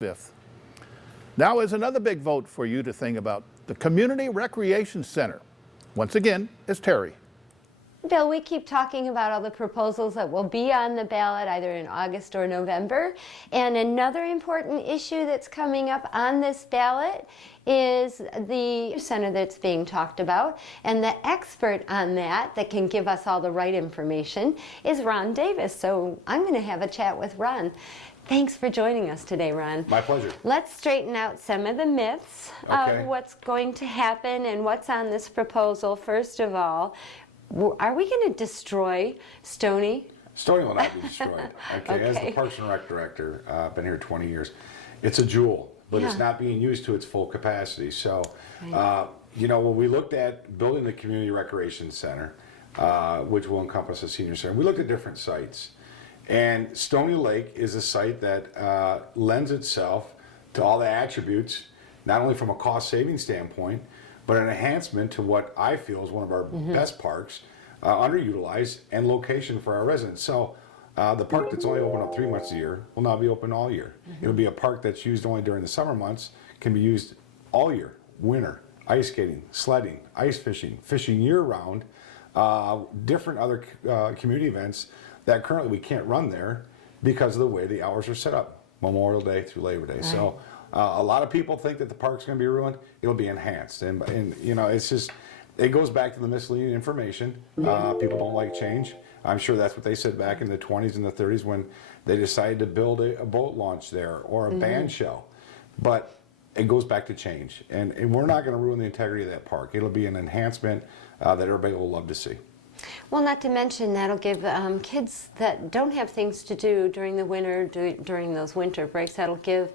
5th. Now is another big vote for you to think about. The Community Recreation Center. Once again, is Terry. Bill, we keep talking about all the proposals that will be on the ballot either in August or November. And another important issue that's coming up on this ballot is the center that's being talked about. And the expert on that can give us all the right information is Ron Davis. So I'm going to have a chat with Ron. Thanks for joining us today, Ron. My pleasure. Let's straighten out some of the myths of what's going to happen and what's on this proposal. First of all, are we going to destroy Stony? Stony will not be destroyed. Okay. As the Parks and Rec director, I've been here 20 years. It's a jewel, but it's not being used to its full capacity. So, you know, when we looked at building the Community Recreation Center, which will encompass a senior center, we looked at different sites. And Stony Lake is a site that lends itself to all the attributes, not only from a cost saving standpoint, but an enhancement to what I feel is one of our best parks, underutilized, and location for our residents. So the park that's only open up 3 months a year will now be open all year. It'll be a park that's used only during the summer months, can be used all year, winter, ice skating, sledding, ice fishing, fishing year round, different other community events that currently we can't run there because of the way the hours are set up, Memorial Day through Labor Day. Right. So a lot of people think that the park's going to be ruined. It'll be enhanced, and you know, it's just, it goes back to the misleading information. People don't like change. I'm sure that's what they said back in the 20s and the 30s when they decided to build a boat launch there or a band shell. But it goes back to change, and we're not going to ruin the integrity of that park. It'll be an enhancement that everybody will love to see. Well, not to mention that'll give kids that don't have things to do during the winter, during those winter breaks, that'll give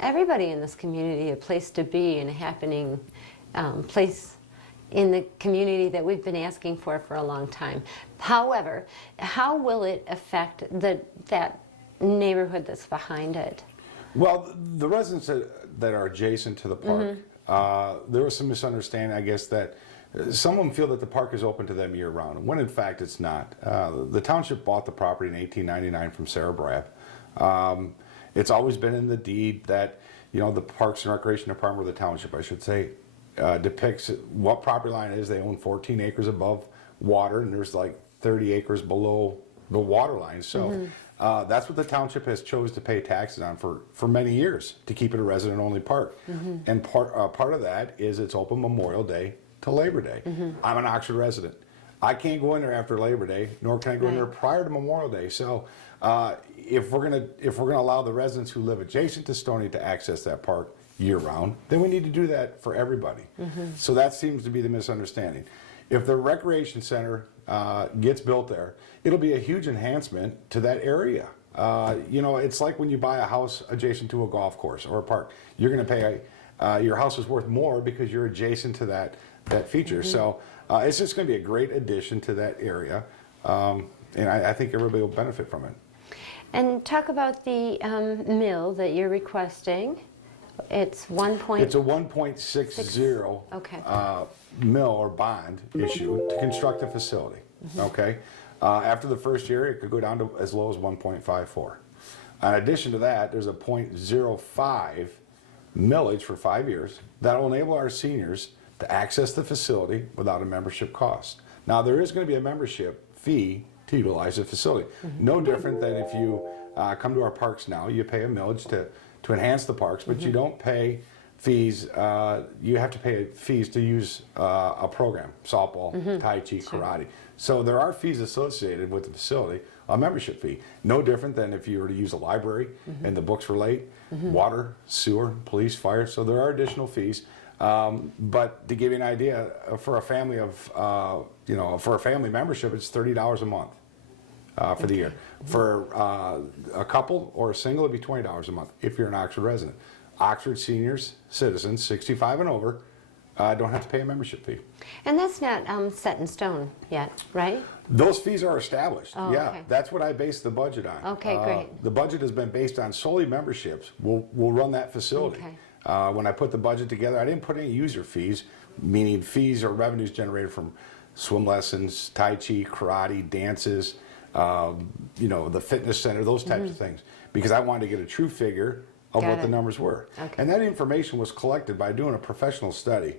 everybody in this community a place to be and a happening place in the community that we've been asking for a long time. However, how will it affect that neighborhood that's behind it? Well, the residents that are adjacent to the park, there was some misunderstanding, I guess, that some of them feel that the park is open to them year-round, when in fact it's not. The township bought the property in 1899 from Sarah Brabb. It's always been in the deed that, you know, the Parks and Recreation Department, or the township, I should say, depicts what property line it is. They own 14 acres above water, and there's like 30 acres below the water line. So that's what the township has chose to pay taxes on for many years, to keep it a resident-only park. And part of that is it's open Memorial Day to Labor Day. I'm an Oxford resident. I can't go in there after Labor Day, nor can I go in there prior to Memorial Day. So if we're gonna allow the residents who live adjacent to Stony to access that park year-round, then we need to do that for everybody. So that seems to be the misunderstanding. If the recreation center gets built there, it'll be a huge enhancement to that area. You know, it's like when you buy a house adjacent to a golf course or a park. You're going to pay, your house is worth more because you're adjacent to that feature. So it's just going to be a great addition to that area, and I think everybody will benefit from it. And talk about the mill that you're requesting. It's It's a 1.60 mill or bond issue to construct a facility. Okay, after the first year, it could go down to as low as 1.54. In addition to that, there's a 0.05 millage for 5 years that will enable our seniors to access the facility without a membership cost. Now, there is going to be a membership fee to utilize the facility. No different than if you come to our parks now, you pay a millage to enhance the parks, but you don't pay fees. You have to pay fees to use a program, softball, Tai Chi, karate. So there are fees associated with the facility, a membership fee. No different than if you were to use a library and the books were late, water, sewer, police, fire. So there are additional fees. But to give you an idea, for a family of, you know, for a family membership, it's $30 a month for the year. For a couple or a single, it'd be $20 a month if you're an Oxford resident. Oxford seniors, citizens, 65 and over, don't have to pay a membership fee. And that's not set in stone yet, right? Those fees are established. Oh, yeah, okay. That's what I base the budget on. Okay, great. The budget has been based on solely memberships. We'll run that facility. Okay. When I put the budget together, I didn't put any user fees, meaning fees or revenues generated from swim lessons, Tai Chi, karate, dances, you know, the fitness center, those types of things. Because I wanted to get a true figure of Got what the it. numbers were. Okay. And that information was collected by doing a professional study,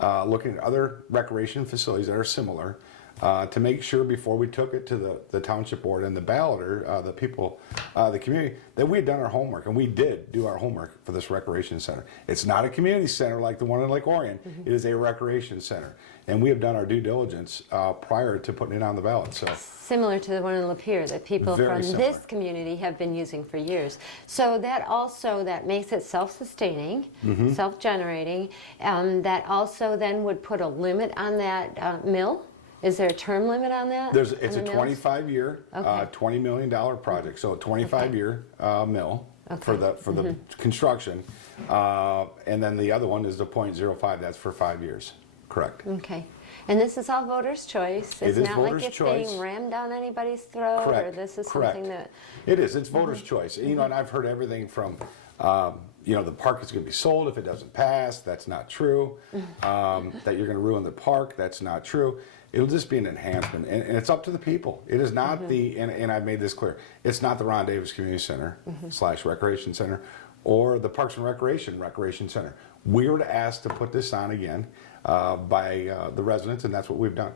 looking at other recreation facilities that are similar, to make sure before we took it to the township board and the balloter, the people, the community, that we had done our homework. And we did do our homework for this recreation center. It's not a community center like the one in Lake Orion. It is a recreation center. And we have done our due diligence prior to putting it on the ballot. So Similar to the one in Lapeer that people Very from similar. this community have been using for years. So that also, that makes it self-sustaining, self-generating. That also then would put a limit on that mill? Is there a term limit on that? it's on a the mills? 25-year, Okay. $20 million project. So a 25-year mill for the construction. And then the other one is the .05. That's for 5 years. Correct. Okay. And this is all voters' choice? It It's is not like voters' it's choice. being rammed down anybody's throat? Or Correct. this is Correct. something that... It is. It's voters' choice. You know, and I've heard everything from, the park is going to be sold if it doesn't pass. That's not true. That you're going to ruin the park. That's not true. It'll just be an enhancement, and it's up to the people. It is not and I've made this clear. It's not the Ron Davis Community Center / Recreation Center, or the Parks and Recreation Center. We were asked to put this on again by the residents, and that's what we've done.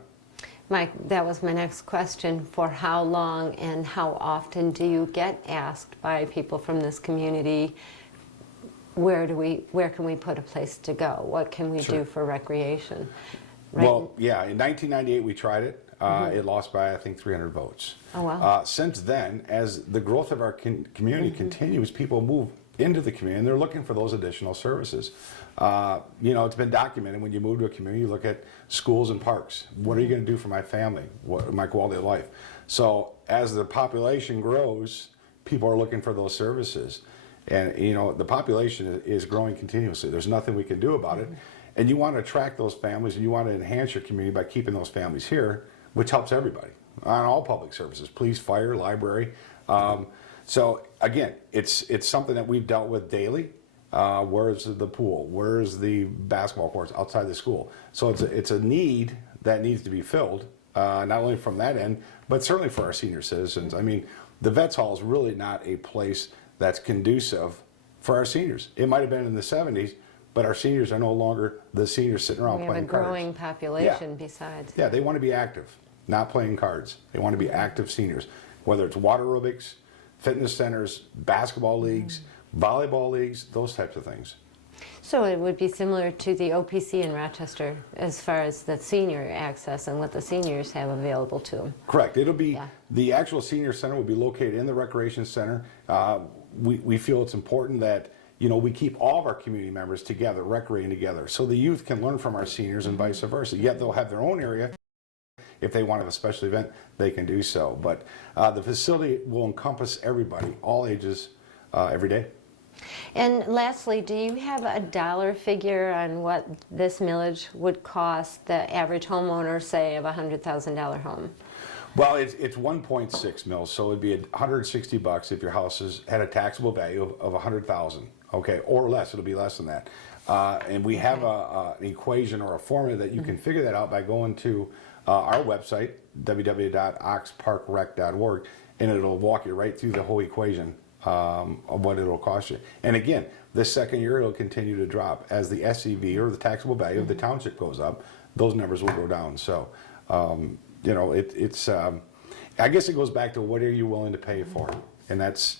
Mike, that was my next question. For how long and how often do you get asked by people from this community, where can we put a place to go? What can we do for recreation? Right. Well, yeah, in 1998 we tried it. It lost by, I think, 300 votes. Oh, wow. Since then, as the growth of our community continues, people move into the community and they're looking for those additional services. It's been documented when you move to a community, you look at schools and parks. What are you going to do for my family? What my quality of life? So as the population grows, people are looking for those services. And, the population is growing continuously. There's nothing we can do about it. And you want to attract those families and you want to enhance your community by keeping those families here, which helps everybody on all public services, police, fire, library. So again, it's something that we've dealt with daily. Where's the pool? Where's the basketball courts outside the school? So it's a need that needs to be filled, not only from that end, but certainly for our senior citizens. I mean, the Vets Hall is really not a place that's conducive for our seniors. It might have been in the 70s, but our seniors are no longer the seniors sitting around We have a playing cards. growing population besides. Yeah, they want to be active, not playing cards. They want to be active seniors, whether it's water aerobics, fitness centers, basketball leagues, volleyball leagues, those types of things. So it would be similar to the OPC in Rochester as far as the senior access and what the seniors have available to them. Correct. It'll be, Yeah. the actual senior center will be located in the recreation center. We feel it's important that we keep all of our community members together, recreating together, so the youth can learn from our seniors and vice versa. Yet they'll have their own area. If they want to have a special event, they can do so. But the facility will encompass everybody, all ages, every day. And lastly, do you have a dollar figure on what this millage would cost the average homeowner, say, of a $100,000 home? Well, it's 1.6 mils, so it'd be $160 if your house had a taxable value of $100,000, okay, or less. It'll be less than that. And we have an equation or a formula that you can figure that out by going to our website, www.oxparkrec.org, and it'll walk you right through the whole equation of what it'll cost you. And again, this second year it'll continue to drop as the SEV or the taxable value of the township goes up. Those numbers will go down. So. I guess it goes back to what are you willing to pay for? And that's,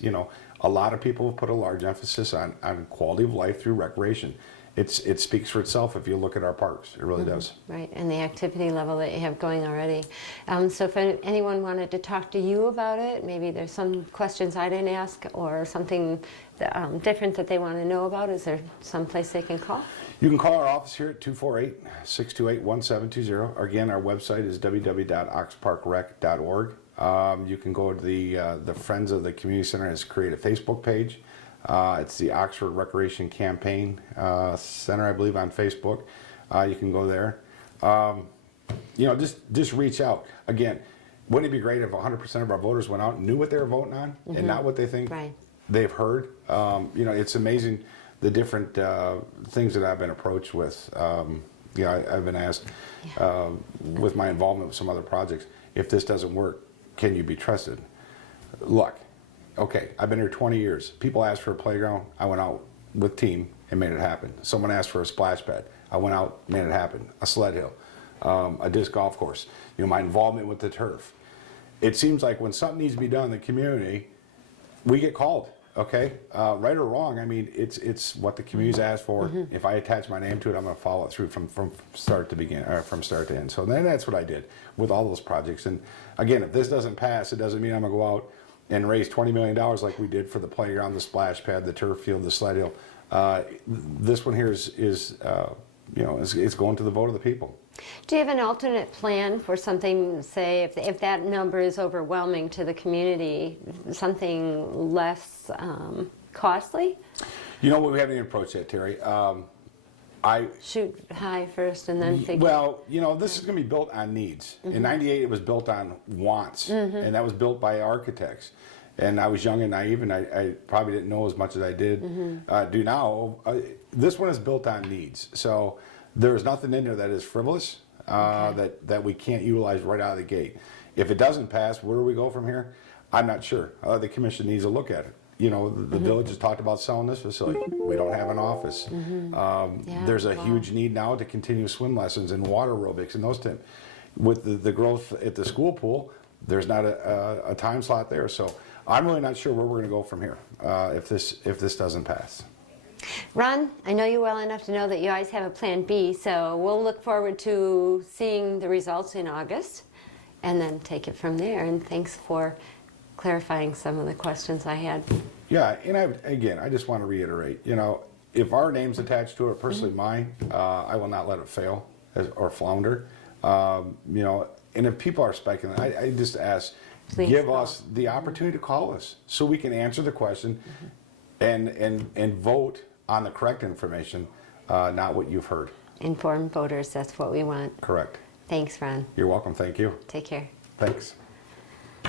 a lot of people have put a large emphasis on quality of life through recreation. It speaks for itself if you look at our parks. It really does. Right, and the activity level that you have going already. So if anyone wanted to talk to you about it, maybe there's some questions I didn't ask or something different that they want to know about, is there some place they can call? You can call our office here at 248-628-1720. Again, our website is www.oxparkrec.org. You can go to the Friends of the Community Center has created a Facebook page. It's the Oxford Recreation Campaign Center, I believe, on Facebook. You can go there. Just reach out. Again, wouldn't it be great if 100% of our voters went out and knew what they were voting on and not what they think they've heard? It's amazing the different things that I've been approached with. I've been asked with my involvement with some other projects, if this doesn't work, can you be trusted? Look, Okay, I've been here 20 years. People asked for a playground. I went out with team and made it happen. Someone asked for a splash pad. I went out, made it happen. A sled hill, a disc golf course. You know, my involvement with the turf. It seems like when something needs to be done in the community, we get called. Okay, right or wrong. I mean, it's what the community's asked for. If I attach my name to it, I'm going to follow it through from start to begin, or from start to end. So then that's what I did with all those projects. And again, if this doesn't pass, it doesn't mean I'm going to go out and raise $20 million like we did for the playground, the splash pad, the turf field, the sled hill. This one here is you know, it's going to the vote of the people. Do you have an alternate plan for something, say, if that number is overwhelming to the community, something less costly? You know what, we haven't even approached that, Terry. I Shoot high first and then figure. Well, you know, this is going to be built on needs. In '98, it was built on wants, and that was built by architects. And I was young and naive, and I probably didn't know as much as I did do now. This one is built on needs. So there's nothing in there that is frivolous, that we can't utilize right out of the gate. If it doesn't pass, where do we go from here? I'm not sure. The commission needs to look at it. You know, the village has talked about selling this facility. We don't have an office. There's a huge need now to continue swim lessons and water aerobics and those things. With the growth at the school pool, there's not a time slot there. So I'm really not sure where we're going to go from here if this doesn't pass. Ron, I know you well enough to know that you always have a plan B, so we'll look forward to seeing the results in August and then take it from there. And thanks for clarifying some of the questions I had. Yeah, and I just want to reiterate, you know, if our name's attached to it, personally mine, I will not let it fail or flounder. You know, and if people are speculating, I just ask, Please give call. us the opportunity to call us so we can answer the question and vote on the correct information, not what you've heard. Informed voters, that's what we want. Correct. Thanks, Ron. You're welcome. Thank you. Take care. Thanks.